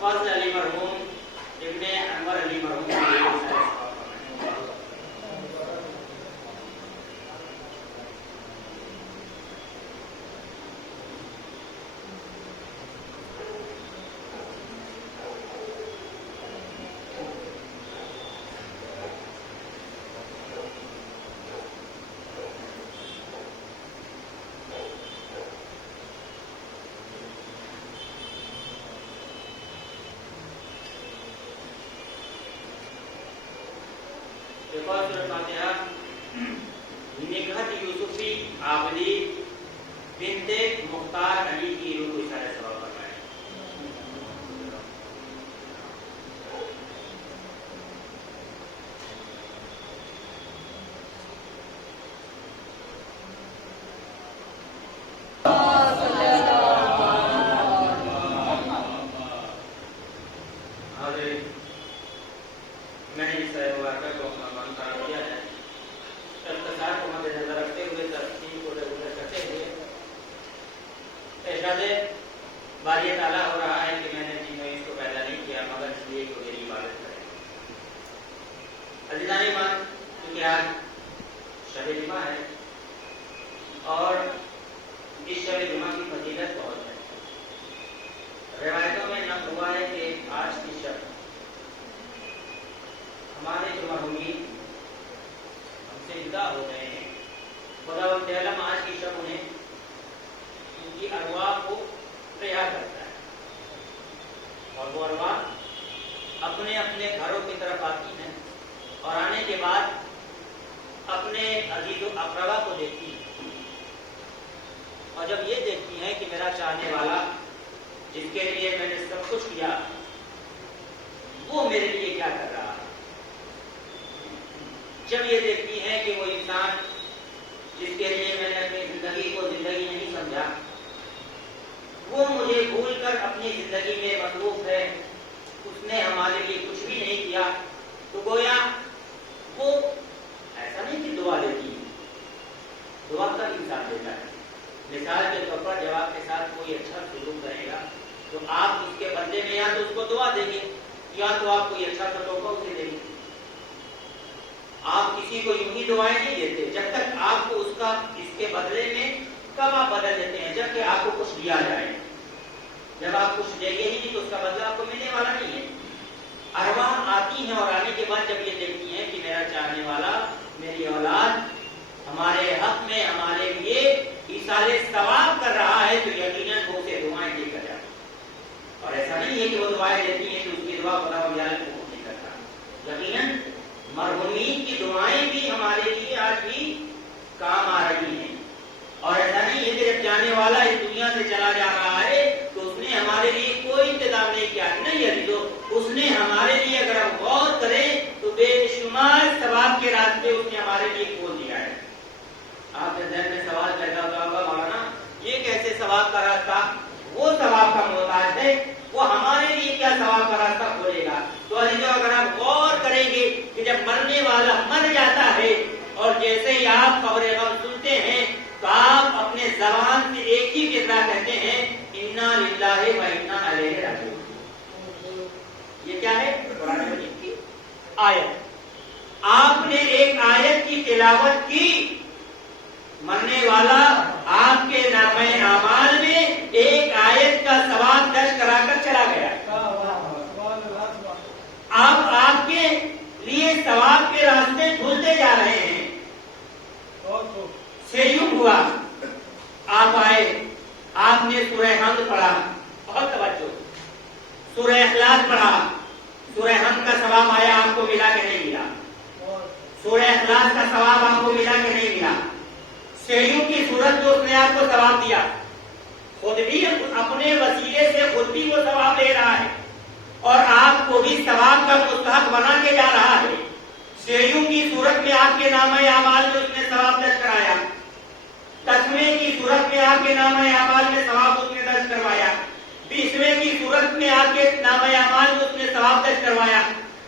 فضل علی مرحوم ابن انور علی مرحوم فاتحہ نکہت یوسفی عابدی بنت مختار علی کی روح کو اشارہ ثواب فرمائے. میں نے اس مبارکہ کو اپنا مان قرار دیا ہے. اختصار کو مد نظر رکھتے ہوئے ترتیب کو ریگولر کرتے ہوئے ارشاد باری تعالیٰ ہو رہا ہے کہ میں نے جن میں اس کو پیدا نہیں کیا مگر اس لیے کہ میری عبادت کرے. عزیزان ایمان، کیونکہ آج شب جمعہ ہے اور اس شب جمعہ کی فضیلت بہت ہے. روایتوں میں نقل ہوا ہے کہ آج کی شب ہمارے جو مرحومین ہم سے جدا ہو گئے ہیں، خداوند عالم آج کی شب انہیں ان کی ارواح کو رہا کرتا ہے اور وہ ارواح اپنے اپنے گھروں کی طرف آتی ہیں اور آنے کے بعد اپنے عزیز و اقربا کو دیکھتی ہیں. اور جب یہ دیکھتی ہیں کہ میرا چاہنے والا جس کے لیے میں نے سب کچھ کیا وہ میرے لیے کیا کر رہا ہے، جب یہ دیکھتی ہیں کہ وہ انسان جس کے لیے میں نے اپنی زندگی کو زندگی نہیں سمجھا وہ مجھے بھول کر اپنی زندگی میں مصروف ہے، اس نے ہمارے لیے کچھ بھی نہیں کیا، تو گویا وہ ایسا نہیں کہ دعا دیتی ہے، دعا کا انسان دیتا ہے. مثال کے طور پر جب آپ کے ساتھ کوئی اچھا سلوک کرے گا تو آپ اس کے بدلے میں یا تو اس کو دعا دیں گے یا تو آپ کوئی اچھا سا تحفہ اسے دیں گے. آپ کسی کو یوں ہی دعائیں نہیں دیتے جب تک آپ کو اس کا اس کے بدلے میں کب آپ بدل دیتے ہیں جب کہ آپ کو کچھ دیا جائے. جب آپ کچھ دیں گے ہی نہیں تو اس کا بدلہ آپ کو ملنے والا نہیں ہے. ارواح آتی ہیں اور آنے کے بعد جب یہ دیکھتی ہیں کہ میرا چاہنے والا میری اولاد ہمارے حق میں ہمارے لیے ایصال ثواب کر رہا ہے تو یقیناً وہ اسے دعائیں دے کر جاتا. اور ایسا نہیں ہے کہ وہ دعائیں دیتی ہیں کہ اس کی دعا خدا و تعالی کو نہیں کرتا. یقیناً مرحومین کی دعائیں بھی ہمارے لیے آج بھی کام آ رہی ہیں. اور ایسا نہیں ہے کہ جب جانے والا اس دنیا سے چلا جا رہا ہے تو اس نے ہمارے لیے کوئی انتظام نہیں کیا. نہیں ہے تو اس نے ہمارے لیے اگر ہم غور کریں تو بے شمار ثواب کے راستے اس نے ہمارے لیے کھول دیا ہے. آپ کے ذہن میں سوال پیدا ہوتا ہوگا مولانا یہ کیسے ثواب کا راستہ، وہ ثواب کا محتاج ہے وہ ہمارے لیے کیا ثواب کا راستہ کھولے گا. تو عزیزو اگر آپ غور کریں گے کہ جب مرنے والا مر جاتا ہے اور جیسے ہی آپ خبر غم سنتے ہیں تو آپ اپنے زبان سے ایک ہی کردار کہتے ہیں انا للہ و انا الیہ راجعون. یہ کیا ہے؟ قرآن مجید کی آیت. آپ نے ایک آیت کی تلاوت کی، مرنے والا آپ کے نامہ اعمال میں ایک آیت کا ثواب درج کرا کر چلا گیا. آپ کے لیے ثواب کے راستے کھلتے جا رہے ہیں. سے یوں ہوا آپ آئے، آپ نے سورہ حمد پڑھا، بہت توجہ، سورہ اخلاص پڑھا، سورہ حمد کا ثواب آیا آپ کو ملا کہ نہیں ملا؟ سورہ اخلاص کا ثواب آپ کو ملا کہ نہیں ملا؟ سیوں کی صورت جو اس نے آپ کو ثواب دیا، خود بھی اپنے وسیلے سے خود بھی وہ ثواب لے رہا ہے اور آپ کو بھی ثواب کا مستحق بنا کے جا رہا ہے. سیوں کی صورت میں آپ کے نامہ اعمال میں اس نے ثواب درج کرایا، تسمے کی صورت میں آپ کے نامہ اعمال میں ثواب اس نے درج کروایا، 20ویں کی صورت میں آپ کے نامہ اعمال میں اس نے ثواب درج کروایا،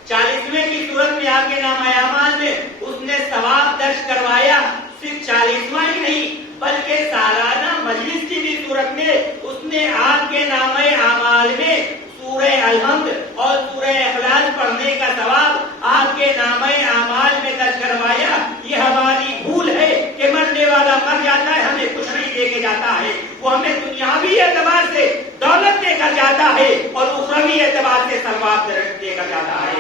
40ویں کی صورت میں آپ کے نامہ اعمال میں اس نے ثواب درج کروایا. صرف 40واں ہی نہیں بلکہ سالانہ مجلس کی بھی صورت میں اس نے آپ کے نامہ اعمال میں سورہ الحمد اور سورہ اخلاص پڑھنے کا ثواب آپ کے نامہ اعمال میں درج کروایا. یہ ہماری بھول ہے کہ مرنے والا مر جاتا ہے, ہمیں کچھ نہیں دے کے جاتا ہے. وہ ہمیں دنیاوی اعتبار سے دولت دے کر جاتا ہے اور اخروی اعتبار سے ثواب دے کر جاتا ہے.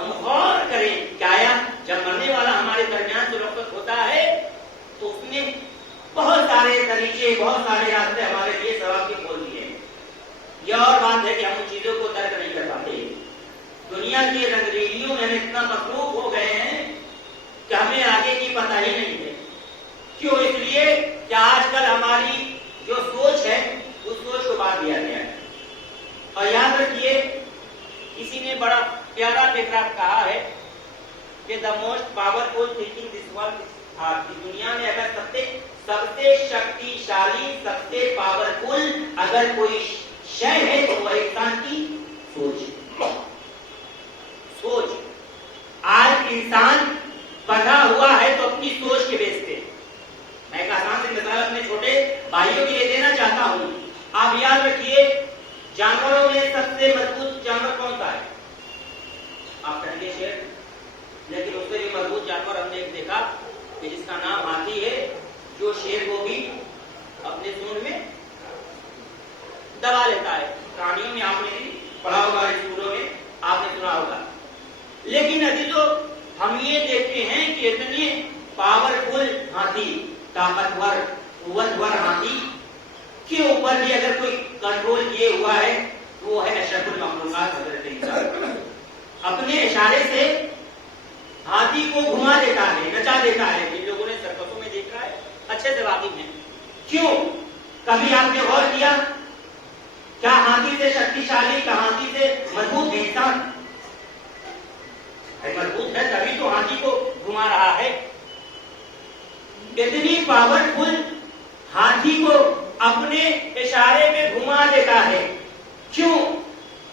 ہم غور کریں کہ آیا جب مرنے والا ہمارے درمیان جو رخصت ہوتا ہے تو اس نے بہت سارے طریقے, بہت سارے راستے ہمارے لیے ثواب کے کھول دیے. یہ اور بات ہے کہ ہم ان چیزوں کو ترک نہیں کر پاتے. دنیا کی رنگریلیوں میں ہم اتنا مصروف ہو گئے ہیں کہ ہمیں آگے کی پتہ ہی نہیں ہے. کیوں؟ اس لیے کہ آج کل ہماری جو سوچ ہے اس سوچ کو باندھ دیا گیا ہے. اور یاد رکھیے, کسی نے بڑا پیارا پیغام کہا ہے کہ the most powerful thinking this world is دنیا میں اگر سب سے شکتیشالی, سب سے پاورفل اگر کوئی شے ہے تو وہ انسان کی سوچ. آج انسان بندھا ہوا ہے تو اپنی سوچ کے بیس پہ. میں ایک آسان سی مثال اپنے چھوٹے بھائیوں کے لیے دینا چاہتا ہوں. آپ یاد رکھیے, جانوروں میں سب سے مضبوط جانور کون سا ہے؟ آپ کہیں گے شیر, لیکن اس سے بھی مضبوط جانور ہم نے دیکھا کہ جس کا نام ہاتھی ہے, جو شیر کو بھی اپنے سونڈ میں دبا لیتا ہے. کہانیوں میں آپ نے بھی پڑھا ہوگا, اسکولوں میں آپ نے سنا ہوگا. لیکن عزیزو, ہم یہ دیکھتے ہیں کہ اتنے پاورفل ہاتھی, طاقتور قوتور ہاتھی کے اوپر بھی اگر کوئی کنٹرول کیے ہوا ہے وہ ہے اشرف المخلوقات حضرت انسان. اپنے اشارے سے ہاتھی کو گھما دیتا ہے, نچا دیتا ہے. جن لوگوں نے سرکسوں میں دیکھا ہے اچھے سے واقف ہیں. کیوں؟ کبھی آپ نے غور کیا کیا ہاتھی سے شکتیشالی, کیا ہاتھی سے مضبوط انسان مضبوط ہے تبھی تو ہاتھی کو گھما رہا ہے. اتنی پاورفل ہاتھی کو اپنے اشارے میں گھما دیتا ہے. کیوں؟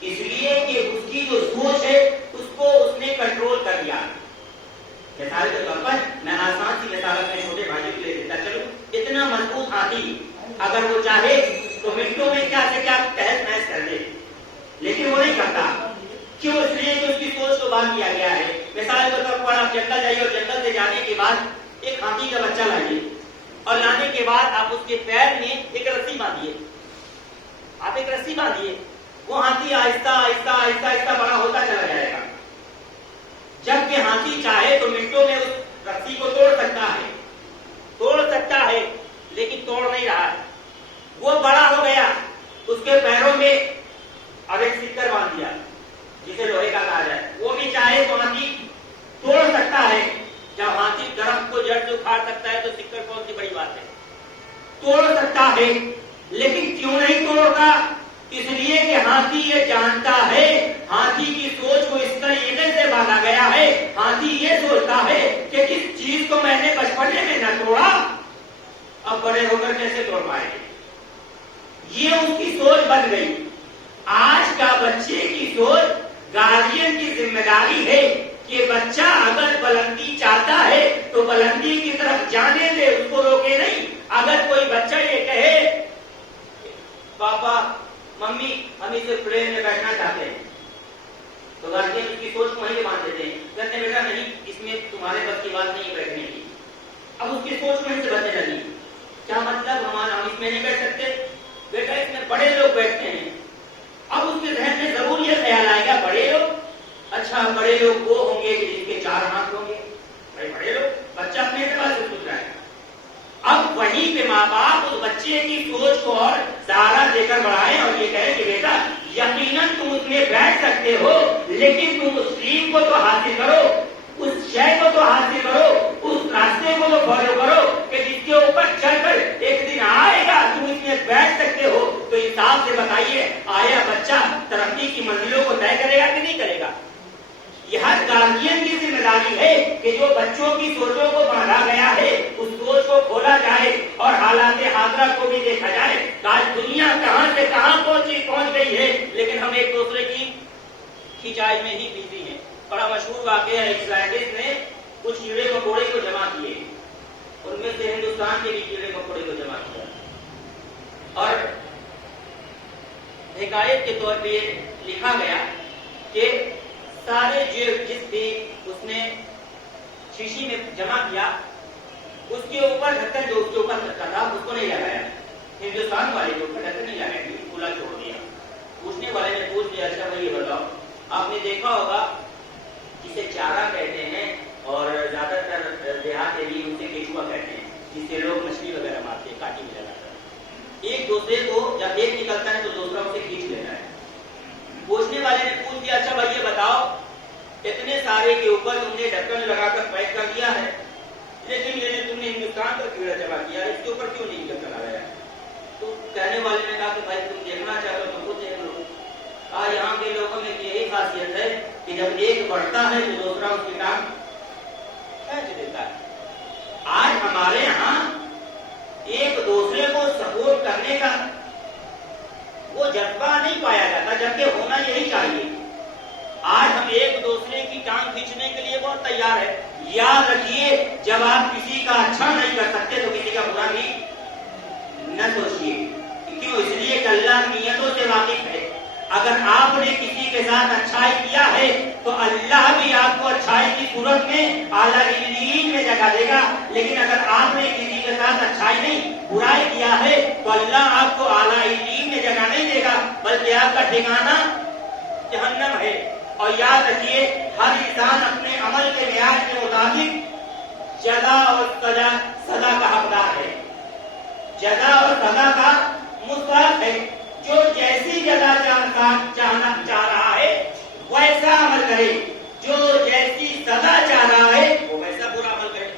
اس لیے کہ اس کی جو سوچ ہے اس کو اس نے کنٹرول کر لیا. مثال کے طور پر میں آسان سی مثال اپنے چھوٹے بھائیوں کے لیے دیتا چلوں. اتنا مضبوط ہاتھی اگر وہ چاہے تو منٹوں میں کیا سے کیا تہس نہس کر دے, لیکن وہ نہیں کرتا. کیوں؟ اس لیے کہ اس کی سوچ کو باندھ دیا گیا ہے. مثال کے طور پر آپ جنگل جائیے اور جنگل سے جانے کے بعد ایک ہاتھی کا بچہ لائیے اور لانے کے بعد آپ اس کے پیر میں ایک رسی باندھیے. آپ ایک رسی باندھیے, وہ ہاتھی آہستہ آہستہ آہستہ آہستہ بڑا ہوتا چلا جائے گا. جبکہ ہاتھی چاہے تو منٹوں میں اس رسی کو توڑ سکتا ہے, لیکن توڑ نہیں رہا ہے. وہ بڑا ہو گیا, اس کے پیروں میں اب ایک سکر باندھ دیا جسے لوہے کا کہا جائے. وہ بھی چاہے تو ہاتھی توڑ سکتا ہے. جب ہاتھی درخت کو جڑ سے اکھاڑ سکتا ہے تو سکر کون سی بڑی بات ہے, توڑ سکتا ہے. لیکن کیوں نہیں توڑتا؟ اس لیے کہ ہاتھی یہ جانتا ہے, ہاتھی کی سوچ کو اس طریقے سے باندھا گیا ہے. ہاتھی یہ سوچتا ہے کہ جس چیز کو میں نے بچپنے میں نہ توڑا اب بڑے ہو کر کیسے توڑ پائے گے. یہ اس کی سوچ بن گئی. آج کا بچے کی سوچ گارجین کی ذمہ داری ہے کہ بچہ اگر بلندی چاہتا ہے تو بلندی کی طرف جانے دے, اس کو روکے نہیں. اگر کوئی بچہ یہ کہے پاپا ممی ہم اسے پلین میں بیٹھنا چاہتے ہیں تو گارجین اس کی سوچ کو وہیں باندھ دیتے ہیں, کہتے ہیں بیٹا نہیں, اس میں تمہارے بس کی بات نہیں بیٹھنے کی. اب اس کی سوچ وہیں سے بچنے لگی. کیا مطلب ہم اس میں نہیں بیٹھ سکتے؟ بیٹا اس میں بڑے لوگ بیٹھتے ہیں. اب اس کے ذہن میں ضرور یہ خیال آئے گا بڑے لوگ, اچھا بڑے لوگ وہ ہوں گے جن کے 4 ہاتھ ہوں گے. بھائی بڑے لوگ, بچہ اپنے اعتبار سے سوچ رہا ہے. اب وہیں پہ ماں باپ اس بچے کی سوچ کو اور سہارا دے کر بڑھائیں اور یہ کہیں کہ بیٹا یقیناً تم اس میں بیٹھ سکتے ہو, لیکن تم اس ڈریم کو تو حاصل کرو, اس شے کو تو حاصل کرو, اس راستے کو تو فالو کرو کہ جس کے اوپر چل کر ایک دن آئے گا تم اس میں بیٹھ سکتے ہو. تو انصاف سے بتائیے, آیا بچہ ترقی کی منزلوں کو طے کرے گا کہ نہیں کرے گا؟ یہ ہر گارجین کی ذمہ داری ہے کہ جو بچوں کی سوچوں کو باندھا گیا ہے اس سوچ کو کھولا جائے اور حالات حاضرہ کو بھی دیکھا جائے. آج دنیا کہاں سے کہاں پہنچ گئی ہے, لیکن ہم ایک دوسرے کی کھینچائی میں ہی بزی ہیں. بڑا مشہور واقعہ ہے, ایک سائنٹسٹ نے کچھ کیڑے مکوڑے کو جمع کیے, ان میں سے ہندوستان کے بھی کیڑے مکوڑے کو جمع کیا. اور حکایت کے طور پہ یہ لکھا گیا کہ سارے جس بھی اس نے شیشی میں جمع کیا اس کے اوپر ڈھکن جو اس کے اوپر رکھا تھا اس کو نہیں لگایا. ہندوستان والے کے اوپر ڈھکن نہیں لگایا, کھلا چھوڑ دیا. پوچھنے والے نے پوچھ لیا اچھا بھائی یہ بتاؤ, آپ نے دیکھا ہوگا جسے چارہ کہتے ہیں اور زیادہ تر دیہات ایریے اسے کیچوا کہتے ہیں, جس سے لوگ مچھلی وغیرہ مارتے ہیں کاٹی میں لگا کر. ایک دوسرے کو جب ایک نکلتا ہے تو دوسرا اسے کھینچ لیتا ہے. پوچھنے والے نے پوچھ دیا اچھا بھائی یہ بتاؤ اتنے سارے کے اوپر تم نے ڈھکن لگا کر پیک کر دیا ہے, لیکن یہ تم نے ہندوستان کا کیڑا جمع کیا اس کے اوپر کیوں نہیں ڈھکن لگایا؟ تو کہنے والے نے کہا کہ بھائی تم دیکھنا چاہتے ہو تو خود دیکھ لو. کہا یہاں کے لوگوں میں یہی خاصیت ہے کہ جب ایک بڑھتا ہے تو دوسرا اس کی ٹانگ کھینچ دیتا ہے. آج ہمارے یہاں ایک دوسرے کو سپورٹ کرنے کا وہ جذبہ نہیں پایا جاتا, جبکہ ہونا یہی چاہیے. آج ہم ایک دوسرے کی ٹانگ کھینچنے کے لیے بہت تیار ہے. یاد رکھیے جب آپ کسی کا اچھا نہیں کر سکتے تو کسی کا برا بھی نہ سوچیے. کیوں؟ اس لیے کہ اللہ نیتوں سے واقف ہے. اگر آپ نے کسی کے ساتھ اچھائی کیا ہے تو اللہ بھی آپ کو اچھائی کی صورت میں اعلیٰ علین میں جگہ دے گا. لیکن اگر آپ نے کسی کے ساتھ اچھائی نہیں برائی کیا ہے تو اللہ آپ کو اعلیٰ علین میں جگہ نہیں دے گا, بلکہ آپ کا ٹھکانہ جہنم ہے. اور یاد رکھیے ہر انسان اپنے عمل کے معیار کے مطابق جزا اور سزا کا حقدار ہے, جزا اور سزا کا مستحق ہے. جو جیسی جزا چاہ رہا ہے ویسا عمل کرے, جو جیسی سزا چاہ رہا ہے وہ ویسا برا عمل کرے.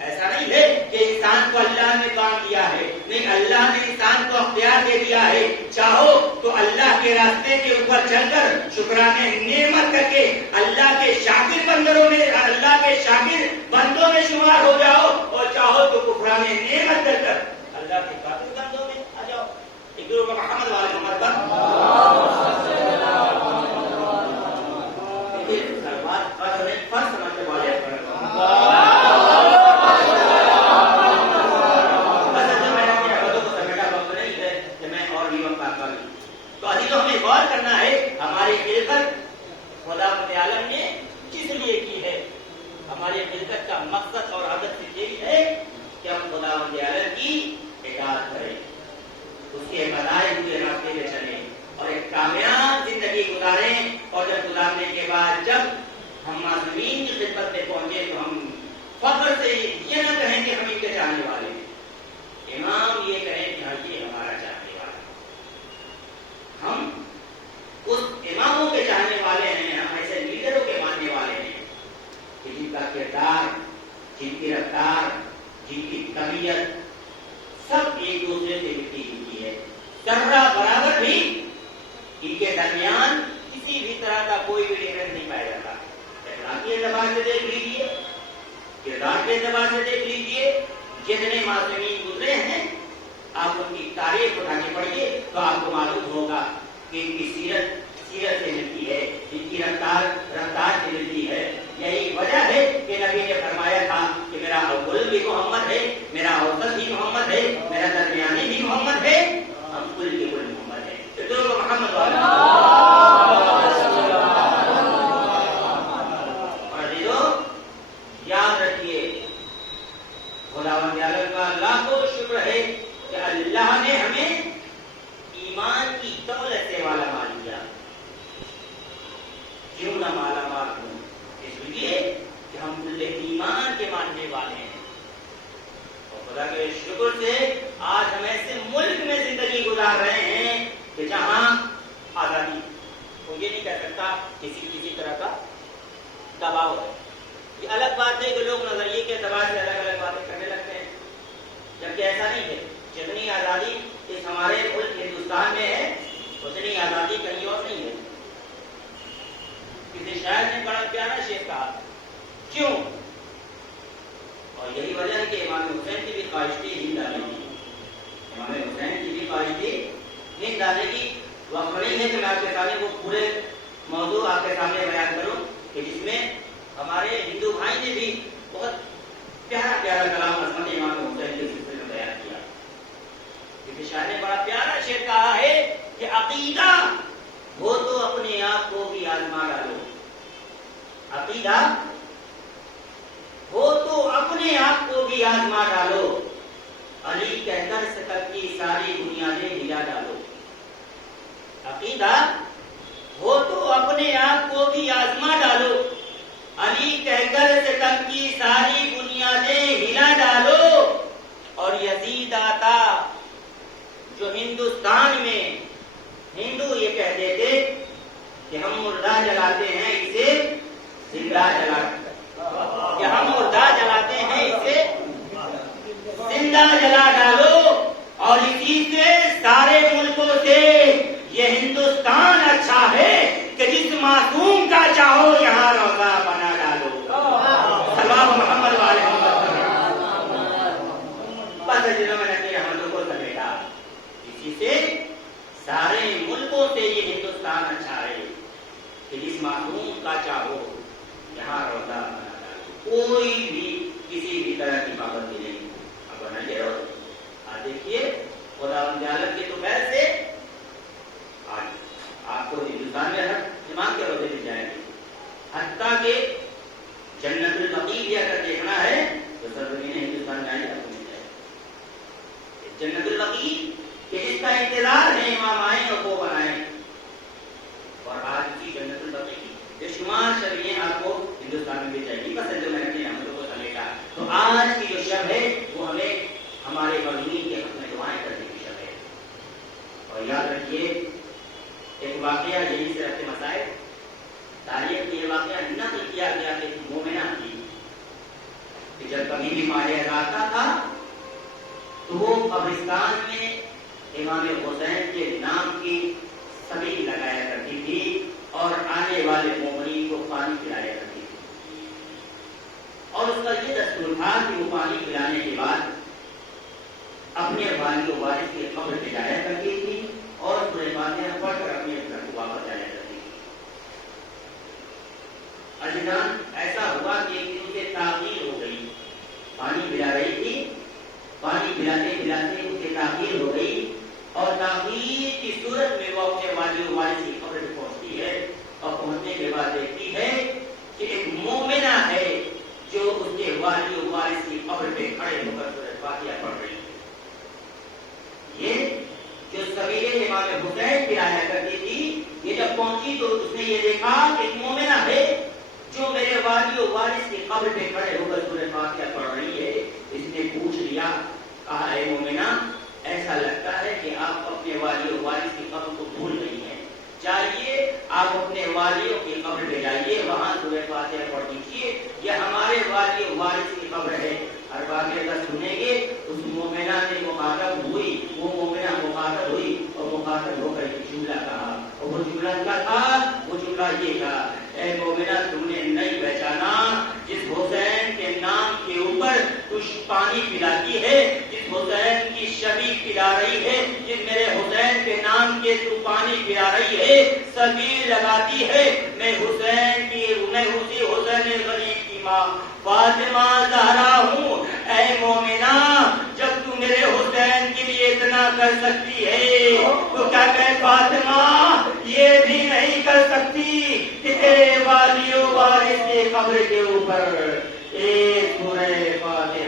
ایسا نہیں ہے کہ انسان کو اللہ نے کام دیا ہے, نہیں, اللہ نے انسان کو اختیار دے دیا ہے. چاہو تو اللہ کے راستے کے اوپر چل کر شکرانے نعمت کر کے اللہ کے شاکر بندوں میں, اللہ کے شاکر بندوں میں شمار ہو جاؤ, اور چاہو تو کفرانے نعمت کر کر اللہ کے کافر بندوں میں آ جاؤ. ایک دو محمد والے محمد پر فرض سمجھنے والے تو ابھی تو ہمیں غور کرنا ہے ہماری خلقت خدا عالم نے کس لیے کی ہے. ہماری خلقت کا مقصد اور ہدف یہی ہے کہ ہم خدا عالم کی اطاعت کریں, اس کے بتائے ہوئے راستے پہ چلیں اور ایک کامیاب زندگی گزاریں. اور جب گزارنے کے بعد جب ہم معصومین کی خدمت میں پہنچے تو ہم فخر سے یہ نہ کہیں کہ ہم ان کے چاہنے والے ہیں, امام یہ کہیں کہ ہاں یہ ہمارا چاہنے والا, ہم اس اماموں کے چاہنے والے ہیں, ہم ایسے لیڈروں کے ماننے والے ہیں کہ جن کا کردار, جن کی رفتار, جن کی طبیعت سب ایک دوسرے سے ملتی جلتی ہے. ذرہ برابر بھی ان کے درمیان کسی بھی طرح کا کوئی بھی ڈفرنس نہیں پایا جاتا. اخلاقی اعتبار سے دیکھ لیجیے, کردار کے اعتبار سے دیکھ لیجیے, جتنے معصومین گزرے ہیں آپ ان کی تاریخ اٹھا کے پڑھیے تو آپ کو معلوم ہوگا کہ ان کی سیرت سے ملتی ہے, ان کی رفتار سے ملتی ہے. یہی وجہ ہے کہ نبی نے فرمایا تھا کہ میرا اول بھی محمد ہے, میرا اوسط بھی محمد ہے, میرا درمیانی بھی محمد ہے, ہم کل کے کل محمد ہے. تو محمد یاد رکھیے خداوند عالم کا لاکھوں شکر ہے کہ اللہ نے ہمیں ایمان کی دولت سے مالا مال کیا. کیوں نہ مالا مال ہوں؟ اس لیے کہ ہم کل ایمان کے ماننے والے ہیں. اور خدا کے شکر سے آج ہم ایسے ملک میں زندگی گزار رہے ہیں کہ جہاں آزادی وہ یہ نہیں کہہ سکتا کسی طرح کا دباؤ ہے. یہ الگ بات ہے کہ لوگ نظریے کے اعتبار سے الگ الگ باتیں کرنے لگتے ہیں, جبکہ ایسا نہیں ہے. جتنی آزادی اس ہمارے ملک ہندوستان میں ہے اتنی آزادی کہیں اور نہیں ہے. کسی شاعر نے بڑا پیارا شعر کہا, کیوں؟ اور یہی وجہ ہے کہ امام حسین کی بھی خواہش تھی ہند آنے کی. امام حسین کی بھی خواہش تھی ہند آنے کی. وقت نہیں ہے کہ میں آپ کے سامنے وہ پورے موضوع آپ کے سامنے بیان کروں کہ جس میں ہمارے ہندو بھائی نے بھی بہت پیارا پیارا کلام عظمت امام حسین کے سلسلے میں بیان کیا. کسی شاعر نے بڑا پیارا عقیدہ ہو تو اپنے آپ کو بھی آزما ڈالو، عقیدہ ہو تو اپنے آپ کو بھی آزما ڈالو، علی کہہ کر سکت کی ساری بنیادیں ہلا ڈالو، عقیدہ ہو تو اپنے آپ کو بھی آزما ڈالو، علی کہہ کر سکت کی ساری بنیادیں ہلا ڈالو، اور یزید آتا جو ہندوستان میں ہندو یہ کہتے تھے کہ ہم مردہ جلاتے ہیں اسے زندہ جلا، کہ ہم مردہ جلاتے ہیں اسے زندہ جلا ڈالو، اور اسی سے سارے ملکوں سے یہ ہندوستان اچھا ہے کہ جس معصوم کا چاہو یہاں روزہ بنا ڈالو، سلام محمد والے بس جنہوں نے اپنی رحمتوں کو سمیٹا، اسی سے سارے ملکوں سے یہ ہندوستان اچھا ہے کہ جس معصوم کا چاہو یہاں روزہ بنا ڈالو، کوئی بھی کسی بھی طرح کی پابندی نہیں، اب بنا لے رہو۔ آج دیکھیے خدا عالم کے تو خیر سے آج آپ کو ہندوستان میں ہر امام کے روزے مل جائیں گے، حتیٰ کہ جنت البقیع بھی اگر دیکھنا ہے تو سرزمین ہندوستان میں آئیے آپ کو مل جائے گا جنت البقیع، کہ جس کا انتظار ہے امام آئیں اور وہ بنائیں، اور آج کی جنت البقیع کی بے شمار شبیہیں آپ کو ہندوستان میں مل جائے گی، بس جو میں نے اپنی رحمتوں کو سمیٹا۔ تو آج کی جو شب ہے وہ ہمیں ہمارے مظلومین کے حق میں دعائیں کرنے کی شب ہے، اور یاد رکھیے ایک واقعہ یہی سے رکھتے مسائل تاریخ میں یہ واقعہ نقل کیا گیا کہ مومنہ کی کہ جب کبھی بھی ماہ آتا تھا تو وہ قبرستان میں امام حسین کے نام کی سبیل لگایا کرتی تھی اور آنے والے مومنین کو پانی پلایا کرتی تھی، اور اس کا یہ دستور تھا کہ وہ پانی پلانے کے بعد اپنے والد و والد کی قبر پہ جایا کرتی تھی اور سورہ فاتحہ پڑھ کر اپنے گھر کو واپس جایا کرتی تھی۔ عزیزان ایسا ہوا کہ ایک دن سے تاخیر ہو گئی، پانی پلا رہی تھی، پانی پلاتے پلاتے اسے تاخیر ہو گئی، اور تاخیر کی صورت میں وہ اپنے والد و والد کی قبر پہ پہنچتی ہے، اور پہنچنے کے بعد دیکھتی ہے کہ ایک مومنہ ہے جو اس کے والد و والد کی قبر پہ کھڑے ہو کر سورہ فاتحہ پڑھ رہی ہے۔ یہ جو سبیل امام حسین پلایا کرتی تھی، یہ جب پہنچی تو اس نے یہ دیکھا کہ ایک مومنہ ہے جو میرے والد و والد کی قبر پہ کھڑے ہو کر سورہ فاتحہ پڑھ رہی ہے۔ اس نے پوچھ لیا، کہا اے مومنہ ایسا لگتا ہے کہ آپ اپنے والد و والد کی قبر کو بھول گئی ہیں، چاہیے آپ اپنے والدوں کی قبر پہ جائیے، وہاں سورہ فاتحہ پڑھ دیجیے، یہ ہمارے والد و والد کی قبر ہے۔ ہر واقعہ کا سنیں گے اس مومنہ نے مخاطب ہوئی، وہ مومنہ مخاطب ہوئی اور مخاطب ہو کر ایک جملہ کہا، اور وہ جملہ کیا تھا؟ وہ جملہ یہ تھا، اے مومنہ تم نے نہیں پہچانا جس حسین کے نام کے اوپر تو پانی پلاتی ہے، جس حسین کی شبیہ پلا رہی ہے، جس میرے حسین کے نام کے تو پانی پلا رہی ہے، سبیل لگاتی ہے، میں حسین کی، میں اسی حسین غریب کی ماں فاطمہ زہرا ہوں۔ اے مومنہ جب تو میرے حسین کے لیے اتنا کر سکتی ہے تو کیا کہ فاطمہ یہ بھی نہیں کر سکتی کہ تیرے والد و وارث کے قبر کے اوپر ایک سورہ فاتحہ